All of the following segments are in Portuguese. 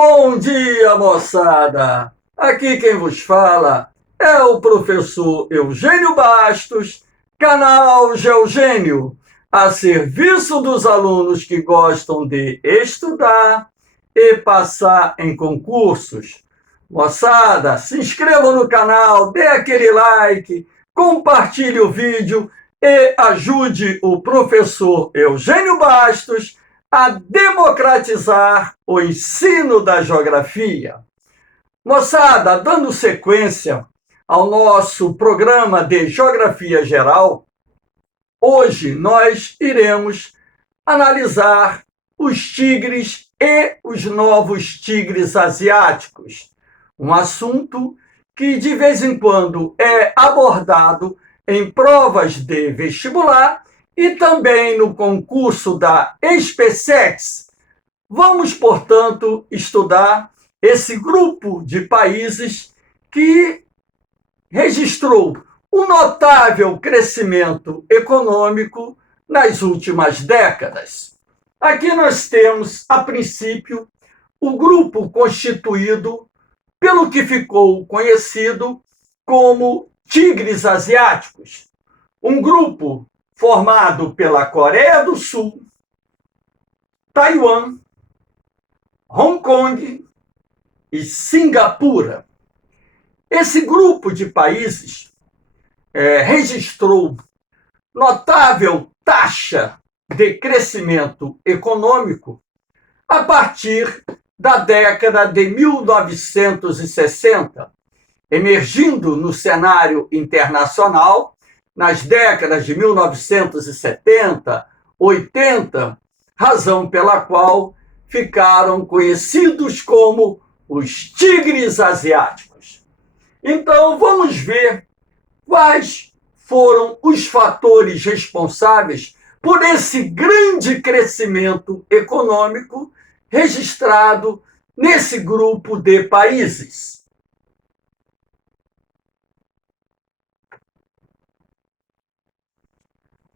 Bom dia, moçada! Aqui quem vos fala é o professor Eugênio Bastos, canal Geogênio, a serviço dos alunos que gostam de estudar e passar em concursos. Moçada, se inscreva no canal, dê aquele like, compartilhe o vídeo e ajude o professor Eugênio Bastos a democratizar o ensino da geografia. Moçada, dando sequência ao nosso programa de Geografia Geral, hoje nós iremos analisar os tigres e os novos tigres asiáticos, um assunto que de vez em quando é abordado em provas de vestibular e também no concurso da SpaceX. Vamos, portanto, estudar esse grupo de países que registrou um notável crescimento econômico nas últimas décadas. Aqui nós temos, a princípio, o grupo constituído pelo que ficou conhecido como tigres asiáticos, um grupo formado pela Coreia do Sul, Taiwan, Hong Kong e Singapura. Esse grupo de países registrou notável taxa de crescimento econômico a partir da década de 1960, emergindo no cenário internacional nas décadas de 1970, 80, razão pela qual ficaram conhecidos como os tigres asiáticos. Então, vamos ver quais foram os fatores responsáveis por esse grande crescimento econômico registrado nesse grupo de países.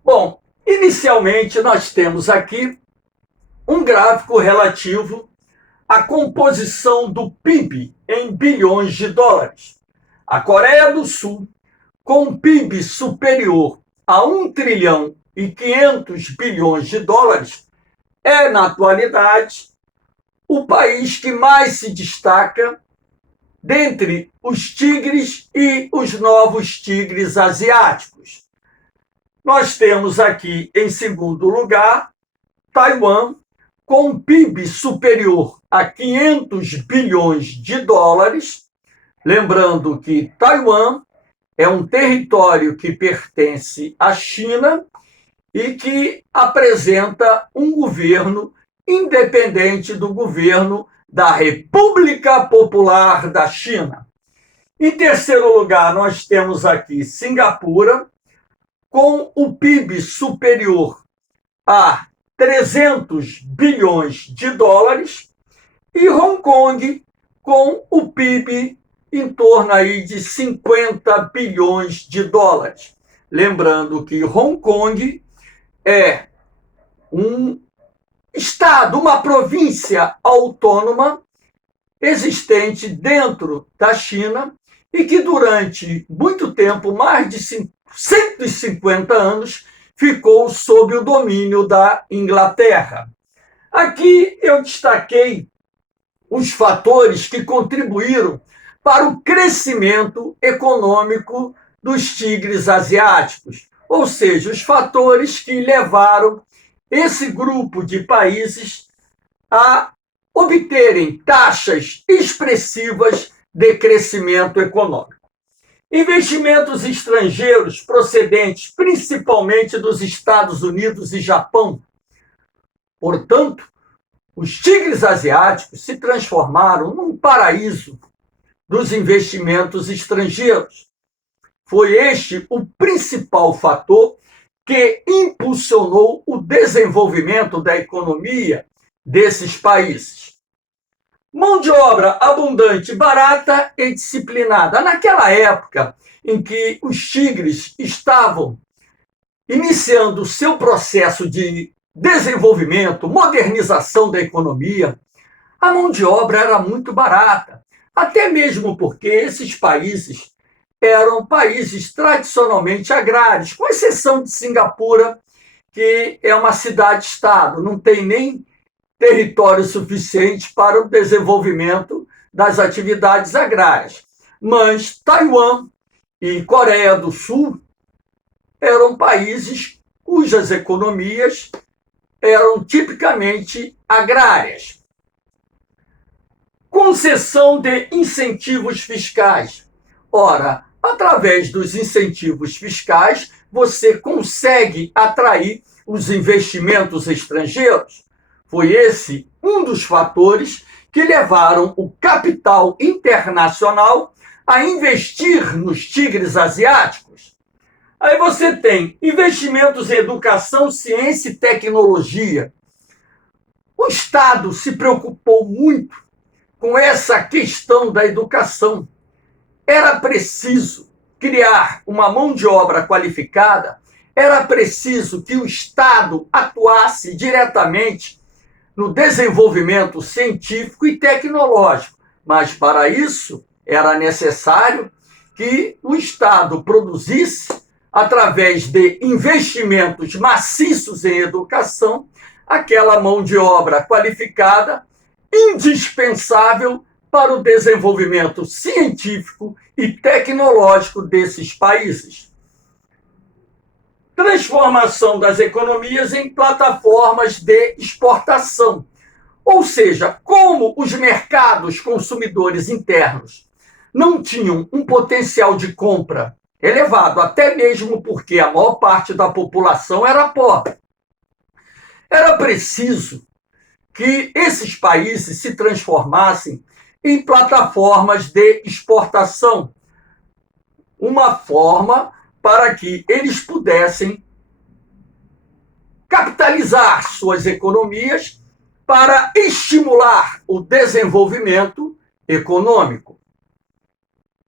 Bom, inicialmente nós temos aqui um gráfico relativo à composição do PIB em bilhões de dólares. A Coreia do Sul, com um PIB superior a 1 trilhão e 500 bilhões de dólares, é, na atualidade, o país que mais se destaca dentre os tigres e os novos tigres asiáticos. Nós temos aqui, em segundo lugar, Taiwan, com um PIB superior a 500 bilhões de dólares. Lembrando que Taiwan é um território que pertence à China e que apresenta um governo independente do governo da República Popular da China. Em terceiro lugar, nós temos aqui Singapura, com o PIB superior a 300 bilhões de dólares, e Hong Kong, com o PIB em torno aí de 50 bilhões de dólares. Lembrando que Hong Kong é um estado, uma província autônoma existente dentro da China e que durante muito tempo, mais de 150 anos, ficou sob o domínio da Inglaterra. Aqui eu destaquei os fatores que contribuíram para o crescimento econômico dos tigres asiáticos, ou seja, os fatores que levaram esse grupo de países a obterem taxas expressivas de crescimento econômico. Investimentos estrangeiros procedentes principalmente dos Estados Unidos e Japão. Portanto, os tigres asiáticos se transformaram num paraíso dos investimentos estrangeiros. Foi este o principal fator que impulsionou o desenvolvimento da economia desses países. Mão de obra abundante, barata e disciplinada. Naquela época em que os tigres estavam iniciando o seu processo de desenvolvimento, modernização da economia, a mão de obra era muito barata, até mesmo porque esses países eram países tradicionalmente agrários, com exceção de Singapura, que é uma cidade-estado, não tem nem território suficiente para o desenvolvimento das atividades agrárias. Mas Taiwan e Coreia do Sul eram países cujas economias eram tipicamente agrárias. Concessão de incentivos fiscais. Ora, através dos incentivos fiscais, você consegue atrair os investimentos estrangeiros. Foi esse um dos fatores que levaram o capital internacional a investir nos tigres asiáticos. Aí você tem investimentos em educação, ciência e tecnologia. O Estado se preocupou muito com essa questão da educação. Era preciso criar uma mão de obra qualificada, era preciso que o Estado atuasse diretamente no desenvolvimento científico e tecnológico, mas para isso era necessário que o Estado produzisse, através de investimentos maciços em educação, aquela mão de obra qualificada indispensável para o desenvolvimento científico e tecnológico desses países. Transformação das economias em plataformas de exportação. Ou seja, como os mercados consumidores internos não tinham um potencial de compra elevado, até mesmo porque a maior parte da população era pobre, era preciso que esses países se transformassem em plataformas de exportação, uma forma para que eles pudessem capitalizar suas economias para estimular o desenvolvimento econômico.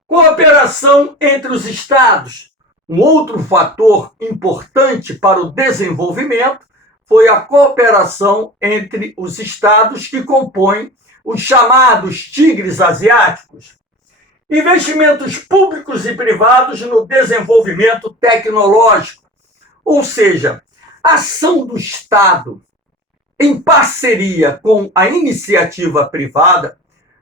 Cooperação entre os estados. Um outro fator importante para o desenvolvimento foi a cooperação entre os estados que compõem os chamados tigres asiáticos. Investimentos públicos e privados no desenvolvimento tecnológico, ou seja, ação do Estado em parceria com a iniciativa privada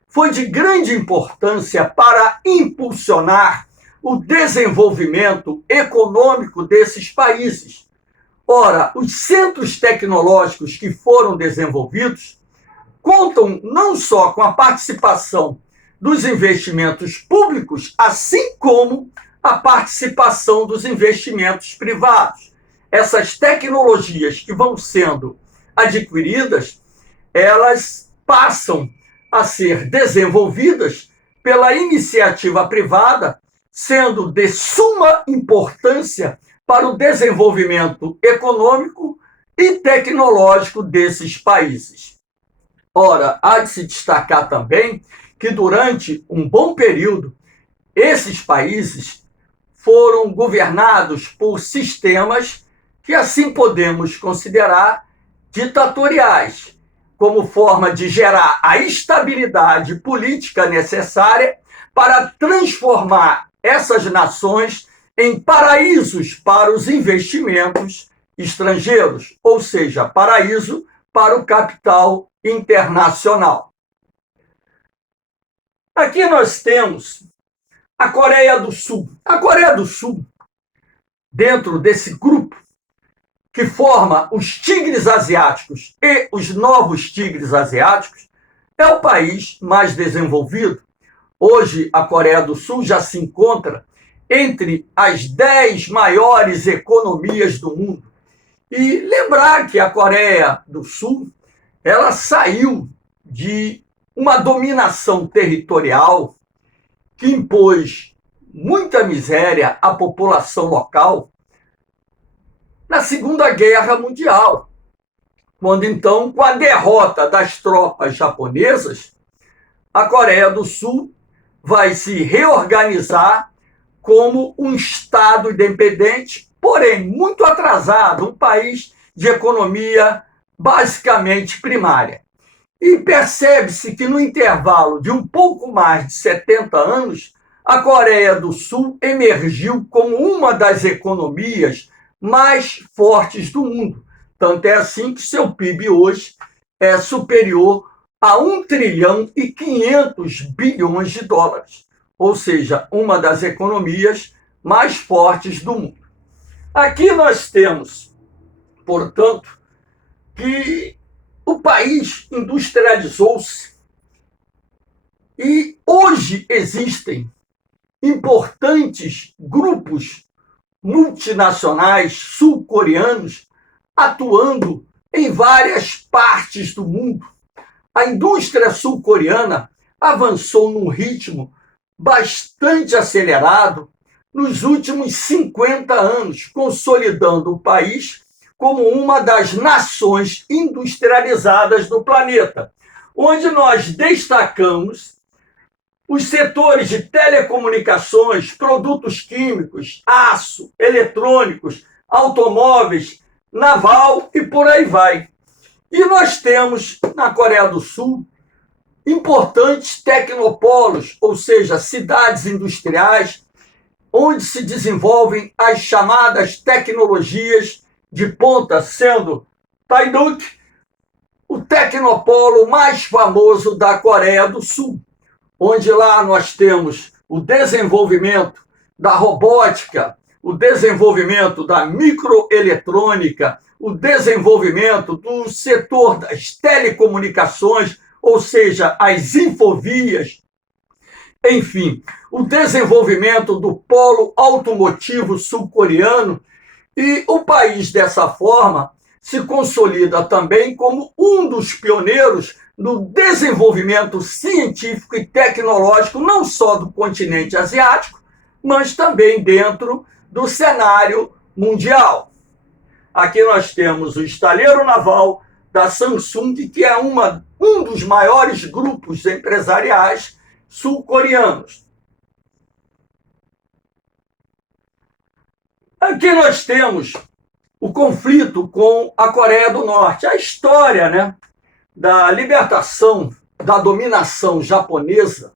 foi de grande importância para impulsionar o desenvolvimento econômico desses países. Ora, os centros tecnológicos que foram desenvolvidos contam não só com a participação dos investimentos públicos, assim como a participação dos investimentos privados. Essas tecnologias que vão sendo adquiridas, elas passam a ser desenvolvidas pela iniciativa privada, sendo de suma importância para o desenvolvimento econômico e tecnológico desses países. Ora, há de se destacar também que durante um bom período, esses países foram governados por sistemas que assim podemos considerar ditatoriais, como forma de gerar a estabilidade política necessária para transformar essas nações em paraísos para os investimentos estrangeiros, ou seja, paraíso para o capital internacional. Aqui nós temos a Coreia do Sul. A Coreia do Sul, dentro desse grupo que forma os tigres asiáticos e os novos tigres asiáticos, é o país mais desenvolvido. Hoje, a Coreia do Sul já se encontra entre as 10 maiores economias do mundo. E lembrar que a Coreia do Sul, ela saiu de uma dominação territorial que impôs muita miséria à população local na Segunda Guerra Mundial, quando então, com a derrota das tropas japonesas, a Coreia do Sul vai se reorganizar como um Estado independente, porém muito atrasado, um país de economia basicamente primária. E percebe-se que no intervalo de um pouco mais de 70 anos, a Coreia do Sul emergiu como uma das economias mais fortes do mundo. Tanto é assim que seu PIB hoje é superior a 1 trilhão e 500 bilhões de dólares, ou seja, uma das economias mais fortes do mundo. Aqui nós temos, portanto, que o país industrializou-se e hoje existem importantes grupos multinacionais sul-coreanos atuando em várias partes do mundo. A indústria sul-coreana avançou num ritmo bastante acelerado nos últimos 50 anos, consolidando o país como uma das nações industrializadas do planeta, onde nós destacamos os setores de telecomunicações, produtos químicos, aço, eletrônicos, automóveis, naval e por aí vai. E nós temos, na Coreia do Sul, importantes tecnopolos, ou seja, cidades industriais, onde se desenvolvem as chamadas tecnologias de ponta, sendo Taiduk o tecnopolo mais famoso da Coreia do Sul, onde lá nós temos o desenvolvimento da robótica, o desenvolvimento da microeletrônica, o desenvolvimento do setor das telecomunicações, ou seja, as infovias, enfim, o desenvolvimento do polo automotivo sul-coreano, e o país, dessa forma, se consolida também como um dos pioneiros no desenvolvimento científico e tecnológico, não só do continente asiático, mas também dentro do cenário mundial. Aqui nós temos o estaleiro naval da Samsung, que é um dos maiores grupos empresariais sul-coreanos. Aqui nós temos o conflito com a Coreia do Norte, a história, né, da libertação da dominação japonesa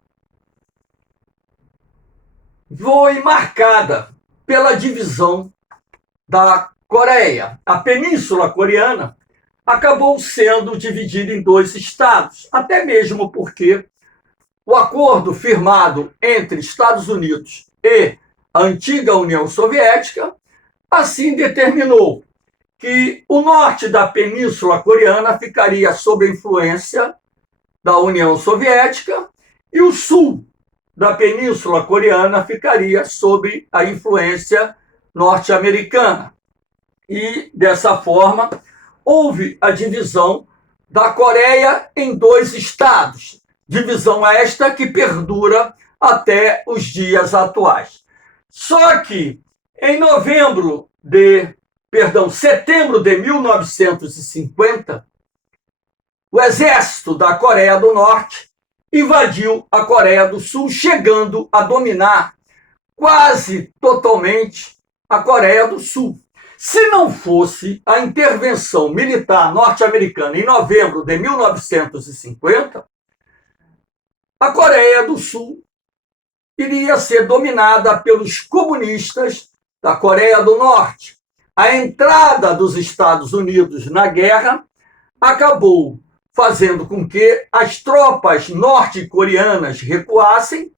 foi marcada pela divisão da Coreia. A Península Coreana acabou sendo dividida em 2 estados, até mesmo porque o acordo firmado entre Estados Unidos e a antiga União Soviética assim determinou que o norte da Península Coreana ficaria sob a influência da União Soviética e o sul da Península Coreana ficaria sob a influência norte-americana. E, dessa forma, houve a divisão da Coreia em 2 estados, divisão esta que perdura até os dias atuais. Só que, em setembro de 1950, o exército da Coreia do Norte invadiu a Coreia do Sul, chegando a dominar quase totalmente a Coreia do Sul. Se não fosse a intervenção militar norte-americana em novembro de 1950, a Coreia do Sul iria ser dominada pelos comunistas da Coreia do Norte. A entrada dos Estados Unidos na guerra acabou fazendo com que as tropas norte-coreanas recuassem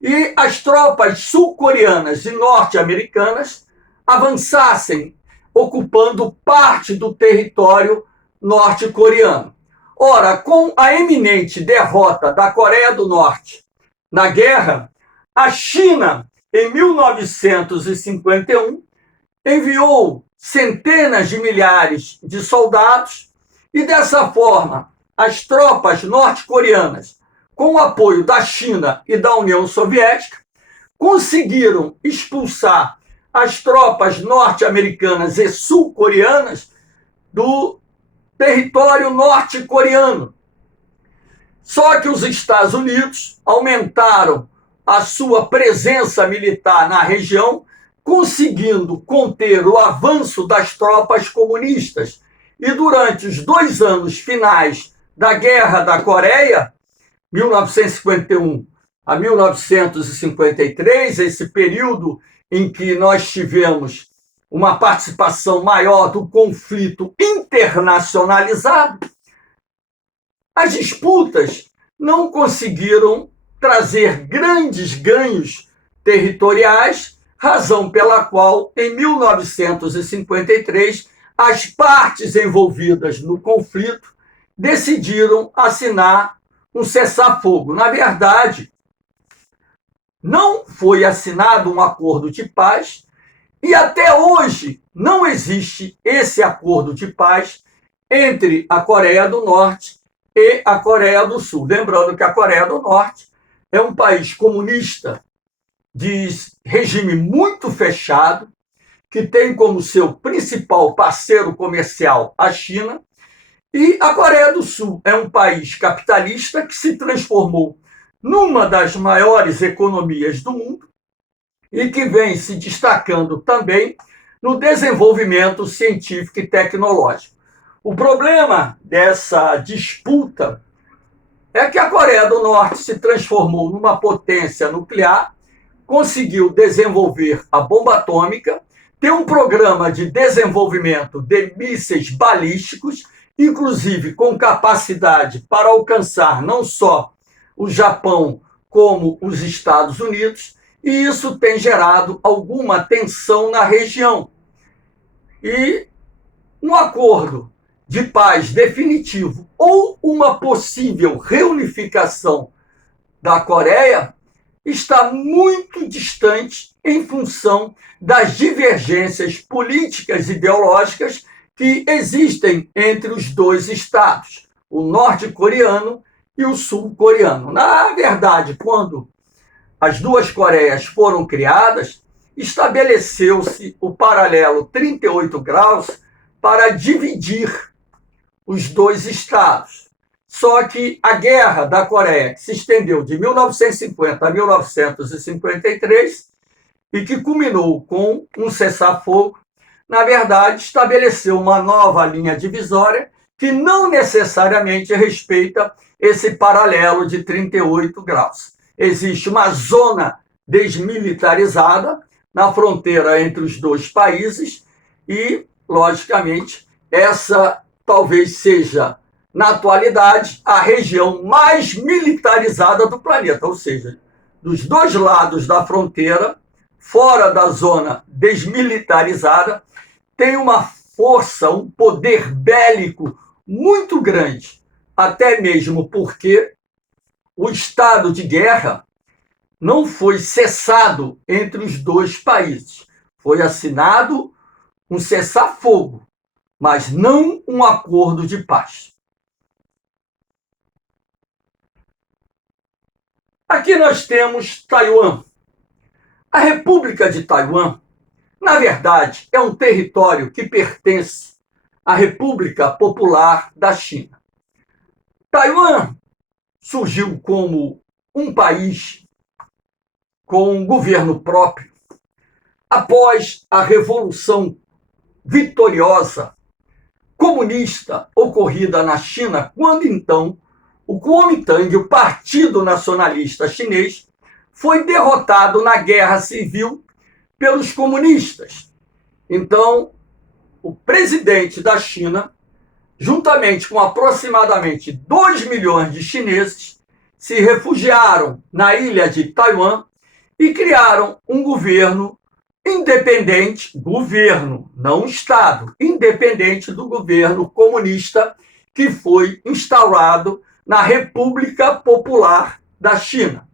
e as tropas sul-coreanas e norte-americanas avançassem, ocupando parte do território norte-coreano. Ora, com a eminente derrota da Coreia do Norte na guerra, a China, em 1951, enviou centenas de milhares de soldados e, dessa forma, as tropas norte-coreanas, com o apoio da China e da União Soviética, conseguiram expulsar as tropas norte-americanas e sul-coreanas do território norte-coreano. Só que os Estados Unidos aumentaram a sua presença militar na região, conseguindo conter o avanço das tropas comunistas. E durante os 2 anos finais da Guerra da Coreia, 1951 a 1953, esse período em que nós tivemos uma participação maior do conflito internacionalizado, as disputas não conseguiram trazer grandes ganhos territoriais, razão pela qual, em 1953, as partes envolvidas no conflito decidiram assinar um cessar-fogo. Na verdade, não foi assinado um acordo de paz e até hoje não existe esse acordo de paz entre a Coreia do Norte e a Coreia do Sul. Lembrando que a Coreia do Norte é um país comunista de regime muito fechado, que tem como seu principal parceiro comercial a China, e a Coreia do Sul é um país capitalista que se transformou numa das maiores economias do mundo e que vem se destacando também no desenvolvimento científico e tecnológico. O problema dessa disputa é que a Coreia do Norte se transformou numa potência nuclear, conseguiu desenvolver a bomba atômica, tem um programa de desenvolvimento de mísseis balísticos, inclusive com capacidade para alcançar não só o Japão como os Estados Unidos, e isso tem gerado alguma tensão na região. E um acordo de paz definitivo ou uma possível reunificação da Coreia está muito distante em função das divergências políticas e ideológicas que existem entre os dois estados, o norte-coreano e o sul-coreano. Na verdade, quando as duas Coreias foram criadas, estabeleceu-se o paralelo 38 graus para dividir os dois estados. Só que a Guerra da Coreia, que se estendeu de 1950 a 1953 e que culminou com um cessar-fogo, na verdade, estabeleceu uma nova linha divisória que não necessariamente respeita esse paralelo de 38 graus. Existe uma zona desmilitarizada na fronteira entre os dois países e, logicamente, essa talvez seja, na atualidade, a região mais militarizada do planeta, ou seja, dos dois lados da fronteira, fora da zona desmilitarizada, tem uma força, um poder bélico muito grande, até mesmo porque o estado de guerra não foi cessado entre os dois países. Foi assinado um cessar-fogo, mas não um acordo de paz. Aqui nós temos Taiwan. A República de Taiwan, na verdade, é um território que pertence à República Popular da China. Taiwan surgiu como um país com um governo próprio após a Revolução Vitoriosa comunista ocorrida na China, quando então o Kuomintang, o Partido Nacionalista Chinês, foi derrotado na Guerra Civil pelos comunistas. Então, o presidente da China, juntamente com aproximadamente 2 milhões de chineses, se refugiaram na ilha de Taiwan e criaram um governo independente, governo, não Estado, independente do governo comunista que foi instaurado na República Popular da China.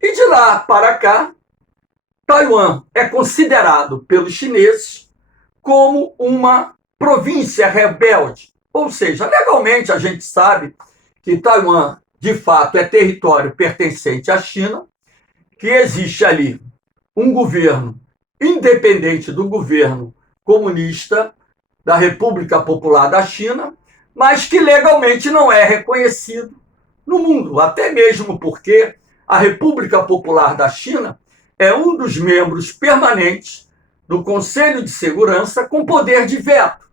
E de lá para cá, Taiwan é considerado pelos chineses como uma província rebelde. Ou seja, legalmente a gente sabe que Taiwan, de fato, é território pertencente à China, que existe ali um governo independente do governo comunista da República Popular da China, mas que legalmente não é reconhecido no mundo, até mesmo porque a República Popular da China é um dos membros permanentes do Conselho de Segurança com poder de veto.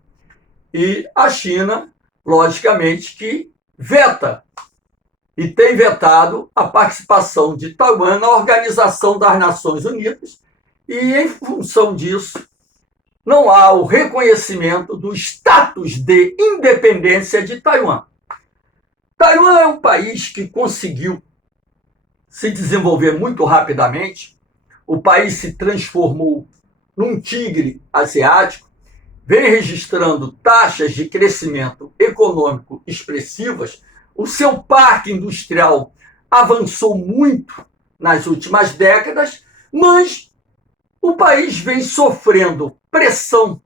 E a China, logicamente, que veta e tem vetado a participação de Taiwan na Organização das Nações Unidas e, em função disso, não há o reconhecimento do status de independência de Taiwan. Taiwan é um país que conseguiu se desenvolver muito rapidamente. O país se transformou num tigre asiático, vem registrando taxas de crescimento econômico expressivas. O seu parque industrial avançou muito nas últimas décadas, mas o país vem sofrendo pressão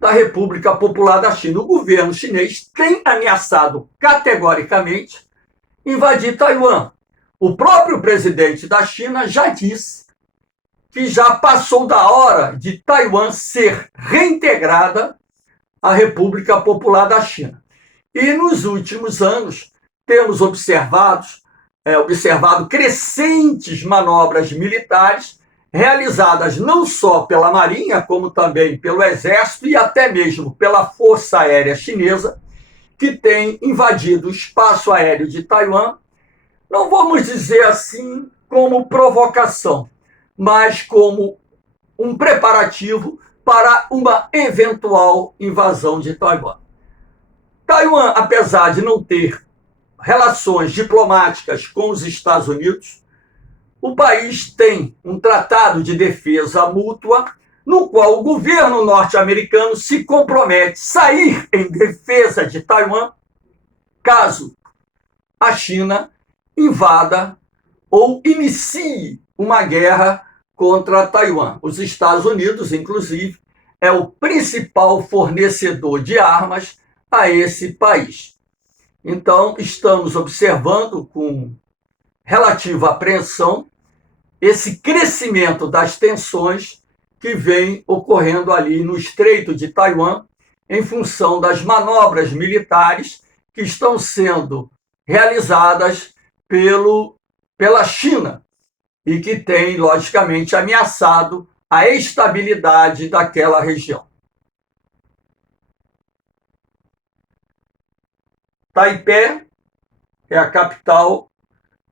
da República Popular da China. O governo chinês tem ameaçado categoricamente invadir Taiwan. O próprio presidente da China já disse que já passou da hora de Taiwan ser reintegrada à República Popular da China. E nos últimos anos temos observado crescentes manobras militares realizadas não só pela Marinha, como também pelo Exército e até mesmo pela Força Aérea Chinesa, que tem invadido o espaço aéreo de Taiwan, não vamos dizer assim como provocação, mas como um preparativo para uma eventual invasão de Taiwan. Taiwan, apesar de não ter relações diplomáticas com os Estados Unidos, o país tem um tratado de defesa mútua no qual o governo norte-americano se compromete a sair em defesa de Taiwan caso a China invada ou inicie uma guerra contra Taiwan. Os Estados Unidos, inclusive, é o principal fornecedor de armas a esse país. Então, estamos observando com relativa apreensão esse crescimento das tensões que vem ocorrendo ali no Estreito de Taiwan, em função das manobras militares que estão sendo realizadas pela China e que tem, logicamente, ameaçado a estabilidade daquela região. Taipei é a capital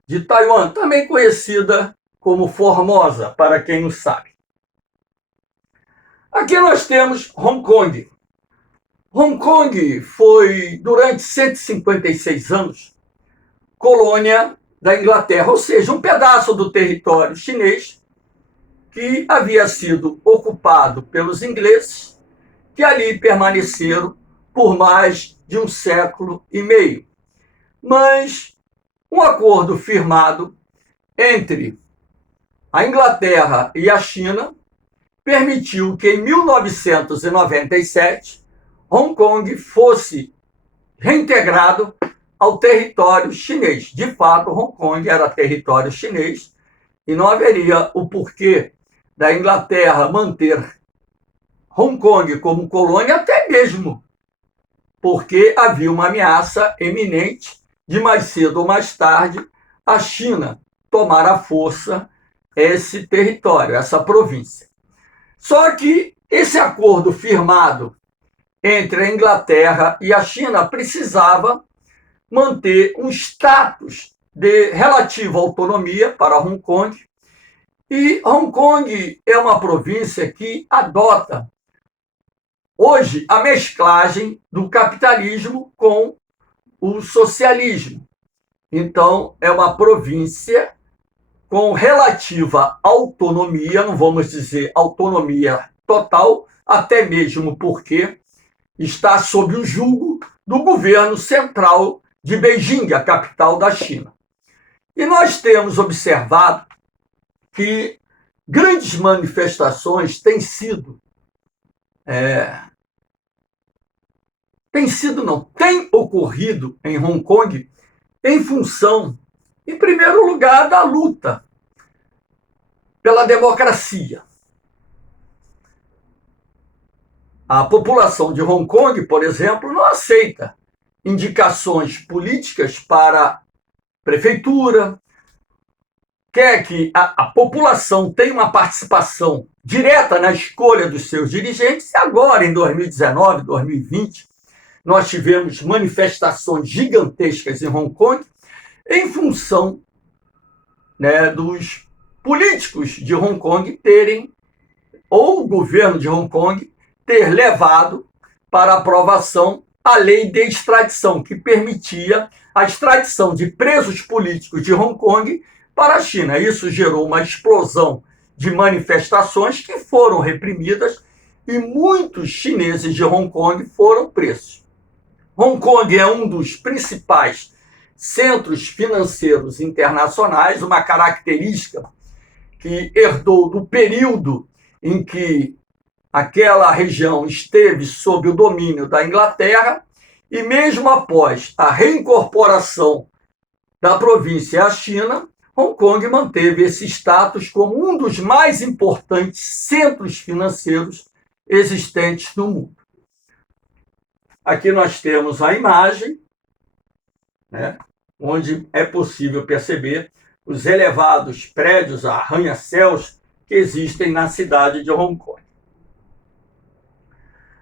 de Taiwan, também conhecida como Formosa, para quem não sabe. Aqui nós temos Hong Kong. Hong Kong foi, durante 156 anos, colônia da Inglaterra, ou seja, um pedaço do território chinês que havia sido ocupado pelos ingleses, que ali permaneceram por mais de um século e meio. Mas um acordo firmado entre a Inglaterra e a China permitiu que, em 1997, Hong Kong fosse reintegrado ao território chinês. De fato, Hong Kong era território chinês e não haveria o porquê da Inglaterra manter Hong Kong como colônia, até mesmo porque havia uma ameaça eminente de, mais cedo ou mais tarde, a China tomar à força esse território, essa província. Só que esse acordo firmado entre a Inglaterra e a China precisava manter um status de relativa autonomia para Hong Kong. E Hong Kong é uma província que adota hoje a mesclagem do capitalismo com o socialismo. Então, é uma província com relativa autonomia, não vamos dizer autonomia total, até mesmo porque está sob o jugo do governo central de Beijing, a capital da China. E nós temos observado que grandes manifestações têm ocorrido em Hong Kong em função, em primeiro lugar, da luta pela democracia. A população de Hong Kong, por exemplo, não aceita indicações políticas para prefeitura, quer que a população tenha uma participação direta na escolha dos seus dirigentes, e agora, em 2019, 2020, nós tivemos manifestações gigantescas em Hong Kong em função, né, dos políticos de Hong Kong terem, ou o governo de Hong Kong ter levado para aprovação a lei de extradição, que permitia a extradição de presos políticos de Hong Kong para a China. Isso gerou uma explosão de manifestações que foram reprimidas e muitos chineses de Hong Kong foram presos. Hong Kong é um dos principais centros financeiros internacionais, uma característica que herdou do período em que aquela região esteve sob o domínio da Inglaterra, e mesmo após a reincorporação da província à China, Hong Kong manteve esse status como um dos mais importantes centros financeiros existentes no mundo. Aqui nós temos a imagem, né, onde é possível perceber os elevados prédios, arranha-céus que existem na cidade de Hong Kong.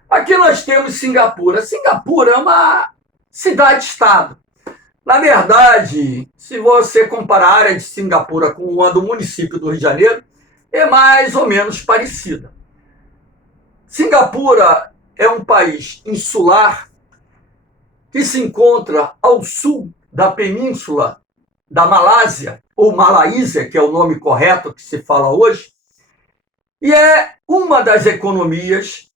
Aqui nós temos Singapura. Singapura é uma cidade-estado. Na verdade, se você comparar a área de Singapura com a do município do Rio de Janeiro, é mais ou menos parecida. Singapura é um país insular que se encontra ao sul da península da Malásia, ou Malaísia, que é o nome correto que se fala hoje, e é uma das economias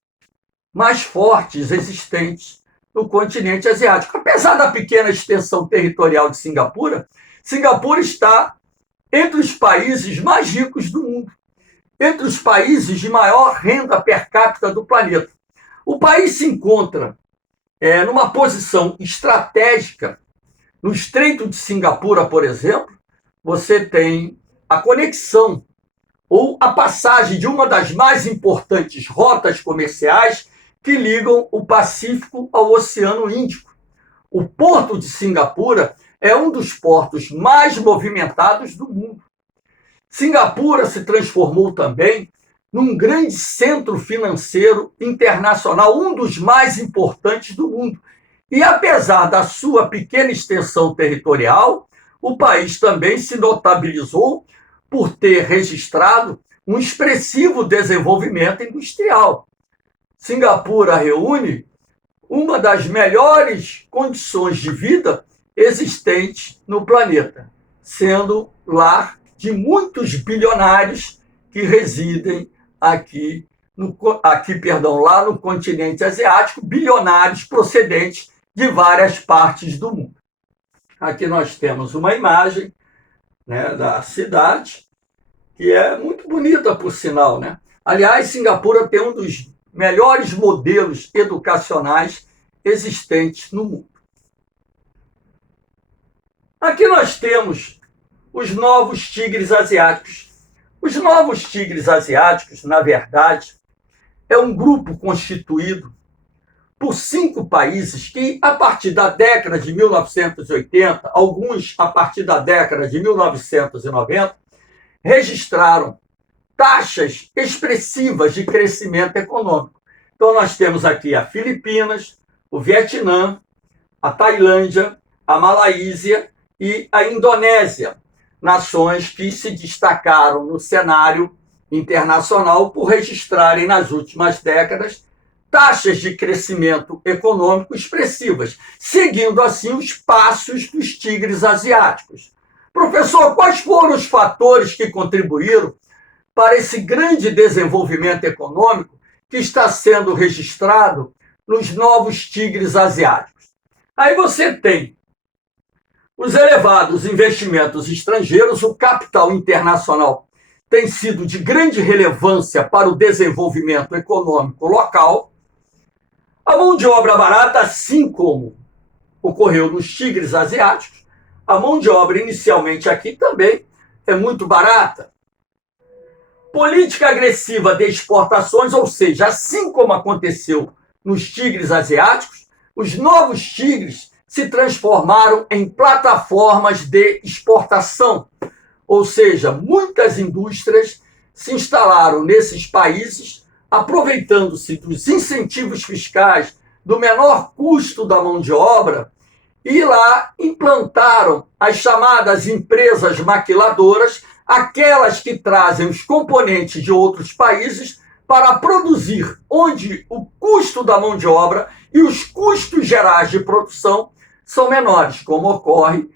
mais fortes existentes no continente asiático. Apesar da pequena extensão territorial de Singapura, Singapura está entre os países mais ricos do mundo, entre os países de maior renda per capita do planeta. O país se encontra numa posição estratégica. No Estreito de Singapura, por exemplo, você tem a conexão ou a passagem de uma das mais importantes rotas comerciais que ligam o Pacífico ao Oceano Índico. O Porto de Singapura é um dos portos mais movimentados do mundo. Singapura se transformou também num grande centro financeiro internacional, um dos mais importantes do mundo. E apesar da sua pequena extensão territorial, o país também se notabilizou por ter registrado um expressivo desenvolvimento industrial. Singapura reúne uma das melhores condições de vida existentes no planeta, sendo lar de muitos bilionários que residem lá no continente asiático, bilionários procedentes de várias partes do mundo. Aqui nós temos uma imagem, né, da cidade, que é muito bonita, por sinal, né? Aliás, Singapura tem um dos melhores modelos educacionais existentes no mundo. Aqui nós temos os novos tigres asiáticos. Os novos tigres asiáticos, na verdade, é um grupo constituído por 5 países que, a partir da década de 1980, alguns a partir da década de 1990, registraram taxas expressivas de crescimento econômico. Então, nós temos aqui a Filipinas, o Vietnã, a Tailândia, a Malaísia e a Indonésia, nações que se destacaram no cenário internacional por registrarem nas últimas décadas taxas de crescimento econômico expressivas, seguindo assim os passos dos tigres asiáticos. Professor, quais foram os fatores que contribuíram para esse grande desenvolvimento econômico que está sendo registrado nos novos tigres asiáticos? Aí você tem os elevados investimentos estrangeiros, o capital internacional tem sido de grande relevância para o desenvolvimento econômico local. A mão de obra barata, assim como ocorreu nos tigres asiáticos, a mão de obra inicialmente aqui também é muito barata. Política agressiva de exportações, ou seja, assim como aconteceu nos tigres asiáticos, os novos tigres se transformaram em plataformas de exportação, ou seja, muitas indústrias se instalaram nesses países, aproveitando-se dos incentivos fiscais, do menor custo da mão de obra, e lá implantaram as chamadas empresas maquiladoras, aquelas que trazem os componentes de outros países para produzir, onde o custo da mão de obra e os custos gerais de produção são menores, como ocorre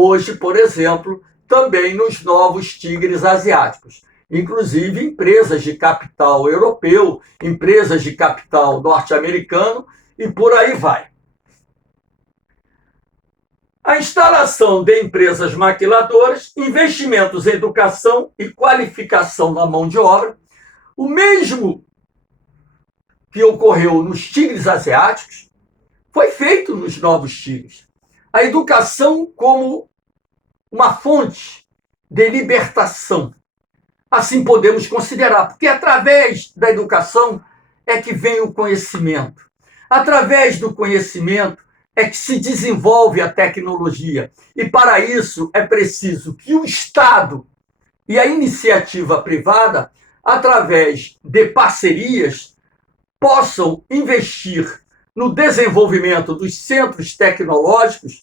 hoje, por exemplo, também nos novos tigres asiáticos. Inclusive empresas de capital europeu, empresas de capital norte-americano e por aí vai. A instalação de empresas maquiladoras, investimentos em educação e qualificação da mão de obra, o mesmo que ocorreu nos tigres asiáticos, foi feito nos novos tigres. A educação como uma fonte de libertação. Assim podemos considerar, porque através da educação é que vem o conhecimento. Através do conhecimento é que se desenvolve a tecnologia. E para isso é preciso que o Estado e a iniciativa privada, através de parcerias, possam investir no desenvolvimento dos centros tecnológicos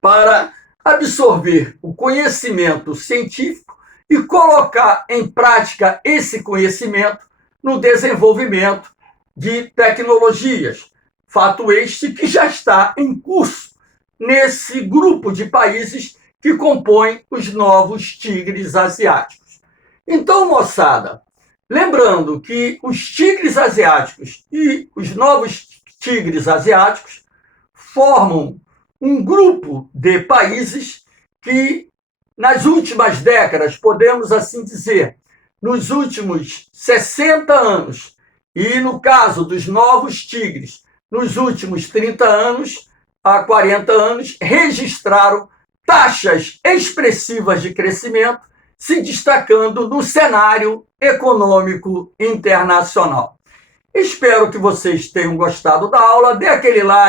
para absorver o conhecimento científico e colocar em prática esse conhecimento no desenvolvimento de tecnologias. Fato este que já está em curso nesse grupo de países que compõem os novos tigres asiáticos. Então, moçada, lembrando que os tigres asiáticos e os novos tigres asiáticos formam um grupo de países que, nas últimas décadas, podemos assim dizer, nos últimos 60 anos, e no caso dos novos tigres, nos últimos 30 anos a 40 anos, registraram taxas expressivas de crescimento, se destacando no cenário econômico internacional. Espero que vocês tenham gostado da aula. Dê aquele like.